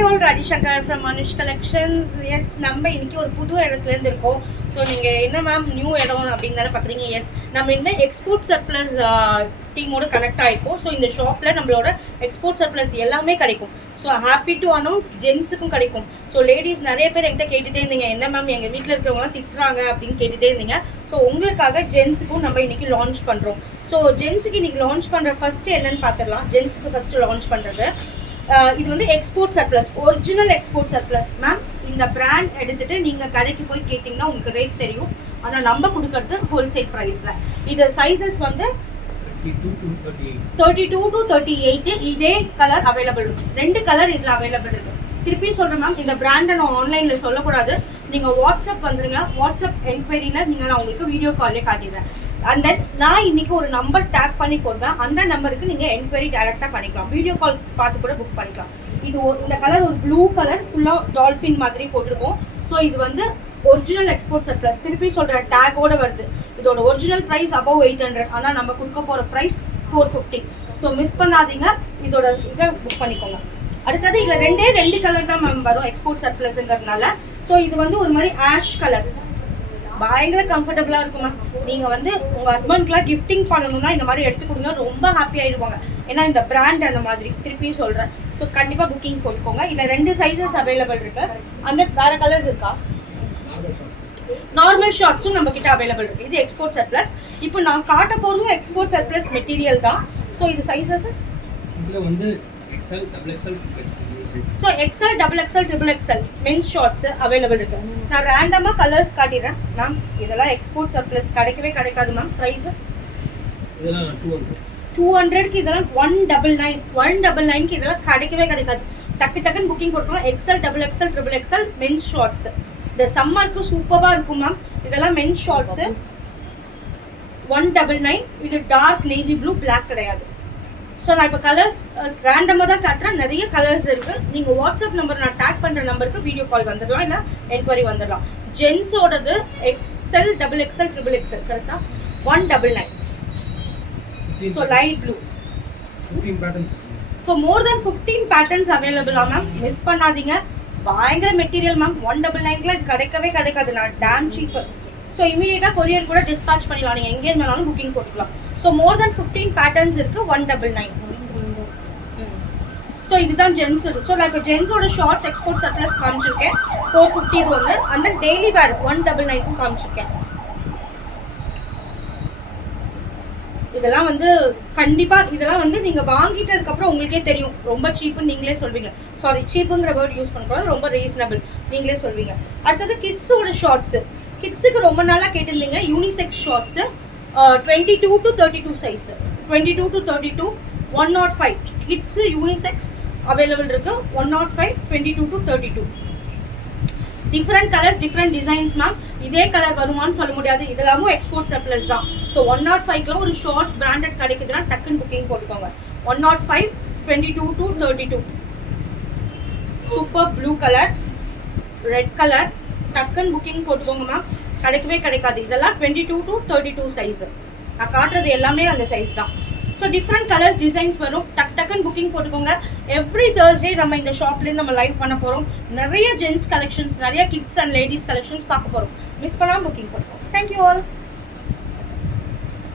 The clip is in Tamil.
Hi all, Rajeshankar from Manush collections. Yes, நம்ம இன்னைக்கு ஒரு புது இடத்துலேருந்து இருக்கோம். ஸோ நீங்கள் என்ன மேம் நியூ இடம் அப்படின்னு தானே பார்க்குறீங்க. எஸ், நம்ம இனிமேல் எக்ஸ்போர்ட் சர்ப்ளஸ் டீமோட கனெக்ட் ஆகிருக்கோம். ஸோ இந்த ஷாப்பில் நம்மளோட எக்ஸ்போர்ட் சர்ப்ளஸ் எல்லாமே கிடைக்கும். ஸோ ஹாப்பி டு அனௌன்ஸ் ஜென்ஸுக்கும் கிடைக்கும். ஸோ லேடிஸ் நிறைய பேர் என்கிட்ட கேட்டுகிட்டே இருந்தீங்க, என்ன மேம் எங்கள் வீட்டில் இருக்கிறவங்களாம் திட்டுறாங்க அப்படின்னு கேட்டுகிட்டே இருந்தீங்க. ஸோ உங்களுக்காக ஜென்ஸுக்கும் நம்ம இன்னைக்கு லான்ச் பண்ணுறோம். ஸோ ஜென்ஸுக்கு இன்னைக்கு லான்ச் பண்ணுற ஃபஸ்ட்டு என்னன்னு பார்த்துடலாம். ஜென்ஸுக்கு ஃபஸ்ட்டு லான்ச் பண்ணுறது இது வந்து export surplus, original export surplus ma'am. இந்த பிராண்ட் எடுத்துட்டு நீங்க கடைக்கு போய் கேட்டிங்கன்னா உங்களுக்கு ரேட் தெரியும். ஆனால் நம்ம கொடுக்கறது ஹோல்சேல் ப்ரைஸில். இது சைஸஸ் வந்து 32 to 38. இதே கலர் அவைலபிள் இருக்கு. 2 கலர் இதில் அவைலபிள் இருக்கு. திருப்பி சொல்கிறேன் மேம், இந்த பிராண்டை நான் ஆன்லைனில் சொல்லக்கூடாது. நீங்கள் வாட்ஸ்அப் வந்துடுங்க. வாட்ஸ்அப் என்கொயரியில் நான் உங்களுக்கு வீடியோ கால்லே காட்டிடுறேன். அண்ட் தென் நான் இன்னைக்கு ஒரு நம்பர் டேக் பண்ணி போடுவேன். அந்த நம்பருக்கு நீங்கள் என்கொயரி டைரெக்டாக பண்ணிக்கலாம். வீடியோ கால் பார்த்து கூட புக் பண்ணிக்கலாம். இது இந்த கலர் ஒரு ப்ளூ கலர், ஃபுல்லாக டால்ஃபின் மாதிரி போட்டிருக்கோம். ஸோ இது வந்து ஒரிஜினல் எக்ஸ்போர்ட் சர்ப்ளஸ். திருப்பி சொல்கிற டேக்கோட வருது. இதோட ஒரிஜினல் ப்ரைஸ் அபவ் 800. ஆனால் நம்ம கொடுக்க போகிற ப்ரைஸ் 450. ஸோ மிஸ் பண்ணாதீங்க. இதோட இதை புக் பண்ணிக்கோங்க. அடுத்தது இதில் 2 கலர் தான் மேம் வரும் எக்ஸ்போர்ட் சர்ப்ளஸ்ங்கிறதுனால. ஸோ இது வந்து ஒரு மாதிரி ஆஷ் கலர், பயங்கர கம்ஃபர்டபுளாக இருக்கும் மேம். நீங்கள் வந்து உங்கள் ஹஸ்பண்ட்க்குலாம் கிஃப்டிங் பண்ணணும்னா இந்த மாதிரி எடுத்து கொடுங்க, ரொம்ப ஹாப்பி ஆகிடுவாங்க. ஏன்னா இந்த பிராண்ட் அந்த மாதிரி. திருப்பி சொல்கிறேன். ஸோ கண்டிப்பாக புக்கிங் போட்டுக்கோங்க. இதில் 2 சைஸஸ் அவைலபிள் இருக்கு. அந்த வேறு கலர்ஸ் இருக்கா? நார்மல் ஷார்ட்ஸும் நம்ம கிட்ட அவைலபிள் இருக்கு. இது எக்ஸ்போர்ட் சர்ப்ளஸ். இப்போ நான் காட்ட போகிறதும் எக்ஸ்போர்ட் சர்ப்ளஸ் மெட்டீரியல் தான். ஸோ இது சைஸஸ் இதில் வந்து XL, XXL, so XL, XXL, XXL men's shorts available இருக்கு. நான் ரேண்டமாக கலர்ஸ் காட்டிடுறேன் மேம். இதெல்லாம் எக்ஸ்போர்ட் சர்ப்ளஸ் கிடைக்கவே கிடைக்காது மேம். ப்ரைஸ் இதெல்லாம் 200க்கு இதெல்லாம் 199. 199க்கு இதெல்லாம் கிடைக்கவே கிடைக்காது. டக்குன்னு புக்கிங் போட்டுக்கலாம். XL, XXL, XXL men's shorts. இந்த சம்மருக்கு சூப்பராக இருக்கும் மேம். இதெல்லாம் மென்ஸ் ஷார்ட்ஸ் 199. இது டார்க் நேவி ப்ளூ, பிளாக் கிடையாது. ஸோ நான் இப்போ கலர்ஸ் ரேண்டமாக தான் காட்டுறேன். நிறைய கலர்ஸ் இருக்குது. நீங்கள் வாட்ஸ்அப் நம்பர் நான் டேக் பண்ணுற நம்பருக்கு வீடியோ கால் வந்துடலாம், இல்லை என்கொயரி வந்துடலாம். ஜென்ஸோடது XL, XXL, XXL கரெக்டாக 199. So light blue 15 patterns. So more then 15 patterns அவைலபிளா மேம். மிஸ் பண்ணாதீங்க. பயங்கர மெட்டீரியல் மேம். 199க்குலாம் இது கிடைக்கவே கிடைக்காது. நான் டேம் சீப்பு. ஸோ இமீடியட்டாக கொரியர் கூட டிஸ்பேச் பண்ணிடலாம். நீங்கள் எங்கே இருந்தாலும் புக்கிங் போட்டுக்கலாம். ஸோ மோர் தென் 15 பேட்டர்ன்ஸ் இருக்குது. 199. ஸோ இதுதான் ஜென்ஸ். ஸோ நான் இப்போ ஜென்ஸோட ஷார்ட்ஸ் எக்ஸ்போர்ட் சர்ப்ளஸ் காமிச்சிருக்கேன். 450 இது ஒன்று. அந்த டெய்லி வேர் 199க்கும் காமிச்சிருக்கேன். இதெல்லாம் வந்து கண்டிப்பாக இதெல்லாம் வந்து நீங்கள் வாங்கிட்டதுக்கப்புறம் உங்களுக்கே தெரியும் ரொம்ப சீப்புன்னு நீங்களே சொல்வீங்க. சாரி, சீப்புங்கிற வேர்ட் யூஸ் பண்ணக்கூடாது, ரொம்ப ரீசனபிள் நீங்களே சொல்வீங்க. அடுத்தது கிட்ஸோட ஷார்ட்ஸு. கிட்ஸுக்கு ரொம்ப நாளாக கேட்டிருந்தீங்க. Unisex shorts 22 to 32 size. 22 to 32 105 kids unisex available இருக்குது. 105 22 to 32. Different colours, different designs ma'am. இதே கலர் வருமானு சொல்ல முடியாது. இதெல்லாமும் எக்ஸ்போர்ட் சர்ப்ளஸ் தான். ஸோ 105க்குலாம் ஒரு ஷார்ட்ஸ் பிராண்டட் கிடைக்குதுன்னா டக்குன்னு புக்கிங் போட்டுக்கோங்க. 105 22 to 32. Super blue colour, red colour. டக்குன்னு புக்கிங் போட்டுக்கோங்க மேம். கிடைக்கவே கிடைக்காது. இதெல்லாம் 22 to 32 சைஸு. நான் காட்டுறது எல்லாமே அந்த சைஸ் தான். ஸோ டிஃப்ரெண்ட் கலர்ஸ், டிசைன்ஸ் வரும். டக்குன்னு புக்கிங் போட்டுக்கோங்க. எவ்ரி தேர்ஸ்டே நம்ம இந்த ஷாப்லேருந்து நம்ம லைவ் பண்ண போகிறோம். நிறைய ஜென்ஸ் கலெக்ஷன்ஸ், நிறைய கிட்ஸ் அண்ட் லேடிஸ் கலெக்ஷன்ஸ் பார்க்க போகிறோம். மிஸ் பண்ணாமல் புக்கிங் போட்டுக்கோங்க. Thank you all.